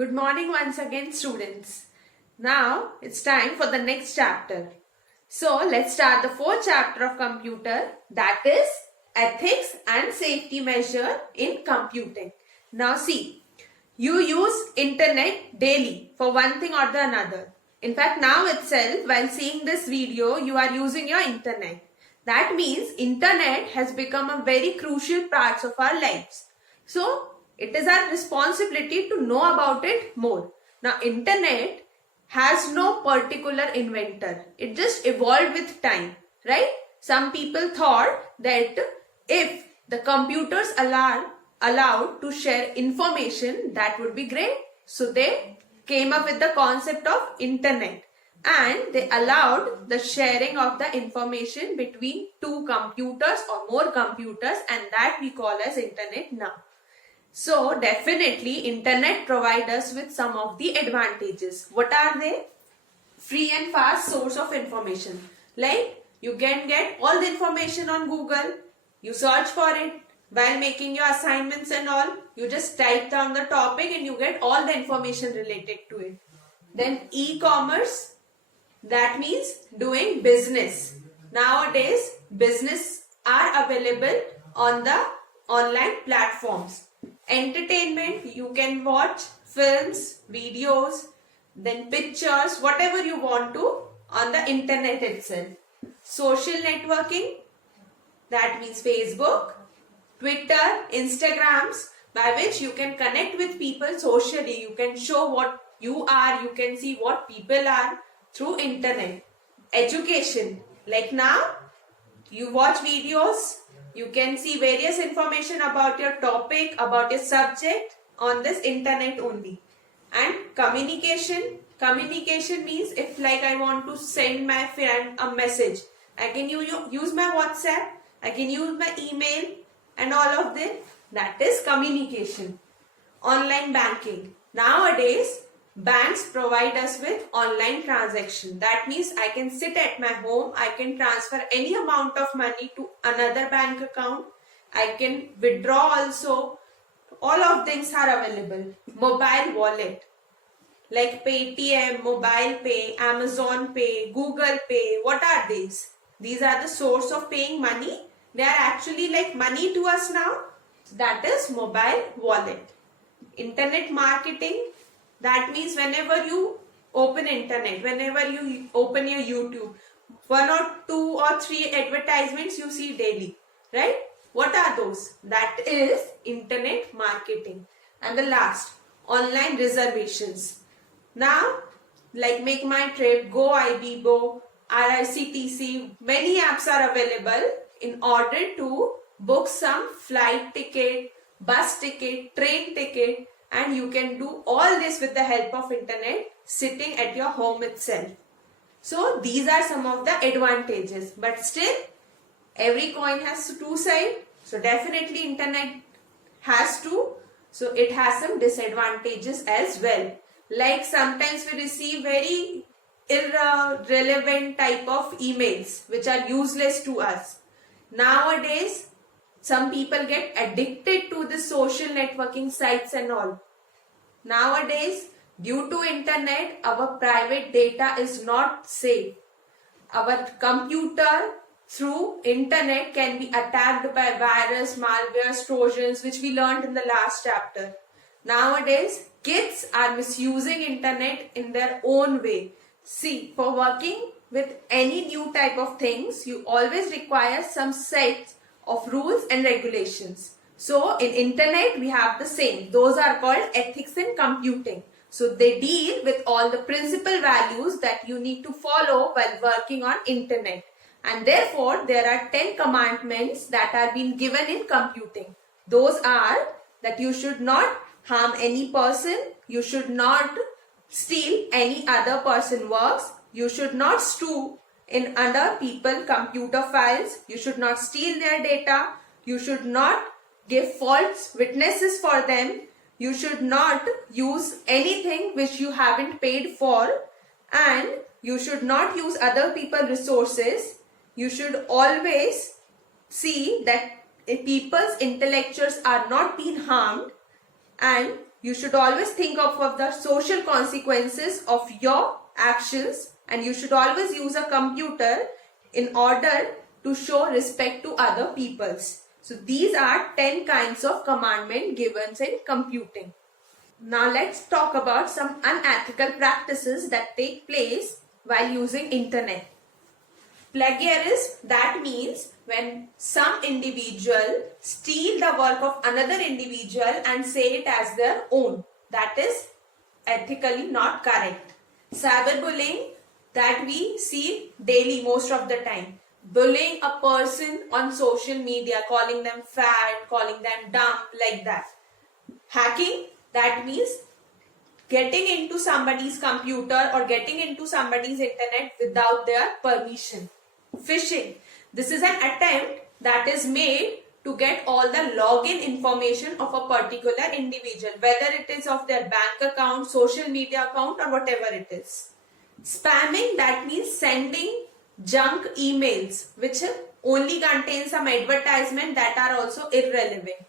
Good morning once again, students. Now it's time for the next chapter. So let's start the fourth chapter of computer, that is ethics and safety measure in computing. Now see, you use internet daily for one thing or the another. In fact, now itself, while seeing this video, you are using your internet. That means internet has become a very crucial part of our lives. So it is our responsibility to know about it more. Now internet has no particular inventor. It just evolved with time, right? Some people thought that if the computers allowed to share information, that would be great. So they came up with the concept of internet and they allowed the sharing of the information between two computers or more computers, and that we call as internet now. So definitely internet provides us with some of the advantages. What are they? Free and fast source of information. Like you can get all the information on Google. You search for it while making your assignments and all. You just type down the topic and you get all the information related to it. Then e-commerce. That means doing business. Nowadays business are available on the online platforms. Entertainment, you can watch films, videos, then pictures, whatever you want to on the internet itself. Social networking, that means Facebook, Twitter, Instagrams, by which you can connect with people socially. You can show what you are, you can see what people are through internet. Education, like now you watch videos, you can see various information about your topic, about your subject on this internet only. And communication means if like I want to send my friend a message, I can use my WhatsApp, I can use my email and all of this. That is communication. Online banking. Nowadays banks provide us with online transaction. That means I can sit at my home, I can transfer any amount of money to another bank account, I can withdraw also. All of things are available. Mobile wallet like Paytm, Mobile Pay, Amazon Pay, Google Pay. What are these? These are the source of paying money. They are actually like money to us now. That is mobile wallet. Internet marketing. That means whenever you open internet, whenever you open your YouTube, 1 or 2 or 3 advertisements you see daily, right? What are those? That is internet marketing. And the last, online reservations. Now, like Make My Trip, GoIbibo, RICTC, many apps are available in order to book some flight ticket, bus ticket, train ticket, and you can do all this with the help of internet sitting at your home itself. So these are some of the advantages, but still every coin has two sides. So definitely internet has two. So it has some disadvantages as well. Like sometimes we receive very irrelevant type of emails which are useless to us. Nowadays some people get addicted to the social networking sites and all. Nowadays, due to internet, our private data is not safe. Our computer through internet can be attacked by virus, malware, trojans, which we learned in the last chapter. Nowadays, kids are misusing internet in their own way. See, for working with any new type of things, you always require some set of rules and regulations. So in internet we have the same. Those are called ethics in computing. So they deal with all the principal values that you need to follow while working on internet. And therefore there are 10 commandments that are being given in computing. Those are that you should not harm any person, you should not steal any other person's works, you should not steal in other people's computer files, you should not steal their data, you should not give false witnesses for them, you should not use anything which you haven't paid for, and you should not use other people's resources. You should always see that people's intellectuals are not being harmed, and you should always think of the social consequences of your actions, and you should always use a computer in order to show respect to other peoples. So these are 10 kinds of commandment given in computing. Now let's talk about some unethical practices that take place while using internet. Plagiarism, that means when some individual steal the work of another individual and say it as their own. That is ethically not correct. Cyberbullying, that we see daily most of the time. Bullying a person on social media, calling them fat, calling them dumb, like that. Hacking, that means getting into somebody's computer or getting into somebody's internet without their permission. Phishing, this is an attempt that is made to get all the login information of a particular individual, whether it is of their bank account, social media account, or whatever it is. Spamming, that means sending junk emails which only contain some advertisement that are also irrelevant.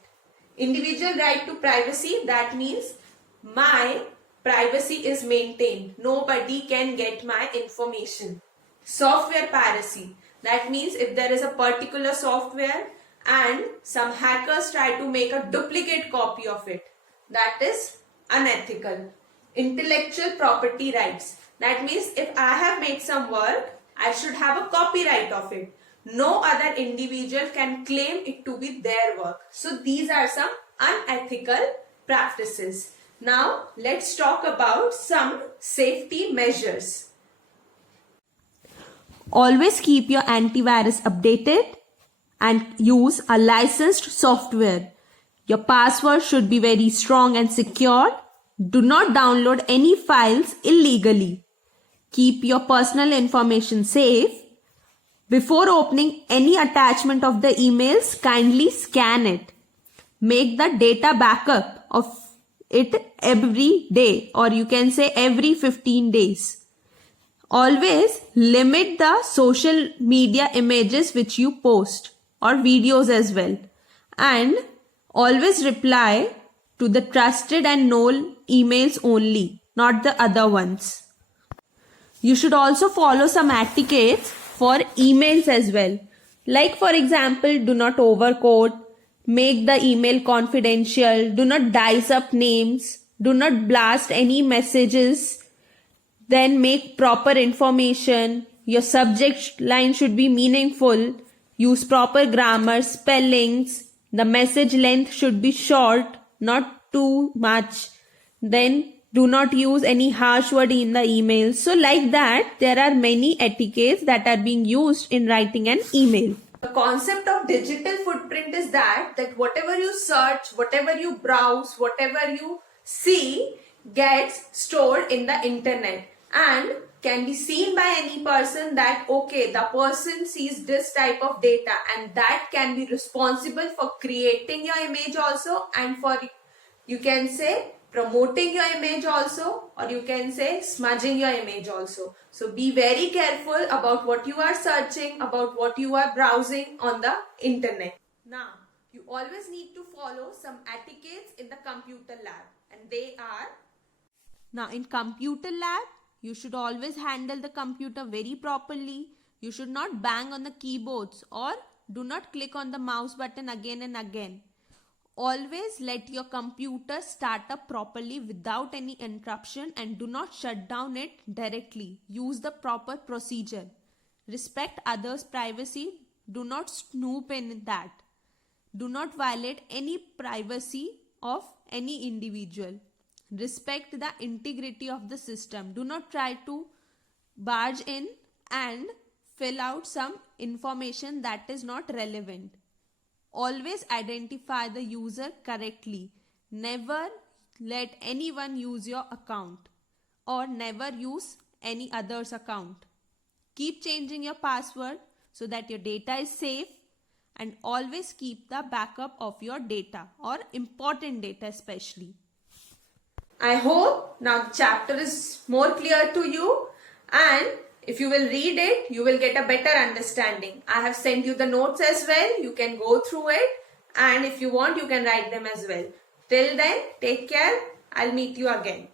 Individual right to privacy, that means my privacy is maintained. Nobody can get my information. Software piracy, that means if there is a particular software and some hackers try to make a duplicate copy of it, that is unethical. Intellectual property rights, that means if I have made some work, I should have a copyright of it. No other individual can claim it to be their work. So these are some unethical practices. Now let's talk about some safety measures. Always keep your antivirus updated and use a licensed software. Your password should be very strong and secure. Do not download any files illegally. Keep your personal information safe. Before opening any attachment of the emails, kindly scan it. Make the data backup of it every day, or you can say every 15 days. Always limit the social media images which you post, or videos as well. And always reply to the trusted and known emails only, not the other ones. You should also follow some etiquettes for emails as well. Like for example, do not overcode, make the email confidential, do not dice up names, do not blast any messages. Then make proper information. Your subject line should be meaningful. Use proper grammar, spellings. The message length should be short, not too much. Then do not use any harsh word in the email. So like that, there are many etiquettes that are being used in writing an email. The concept of digital footprint is that whatever you search, whatever you browse, whatever you see gets stored in the internet and can be seen by any person that okay, the person sees this type of data, and that can be responsible for creating your image also, and for, you can say, promoting your image also, or you can say smudging your image also. So be very careful about what you are searching, about what you are browsing on the internet. Now, you always need to follow some etiquettes in the computer lab, and they are, now in computer lab, you should always handle the computer very properly. You should not bang on the keyboards or do not click on the mouse button again and again. Always let your computer start up properly without any interruption, and do not shut down it directly. Use the proper procedure. Respect others' privacy. Do not snoop in that. Do not violate any privacy of any individual. Respect the integrity of the system. Do not try to barge in and fill out some information that is not relevant. Always identify the user correctly. Never let anyone use your account, or never use any other's account. Keep changing your password so that your data is safe, and always keep the backup of your data, or important data especially. I hope now the chapter is more clear to you, and if you will read it, you will get a better understanding. I have sent you the notes as well. You can go through it, and if you want, you can write them as well. Till then, take care. I'll meet you again.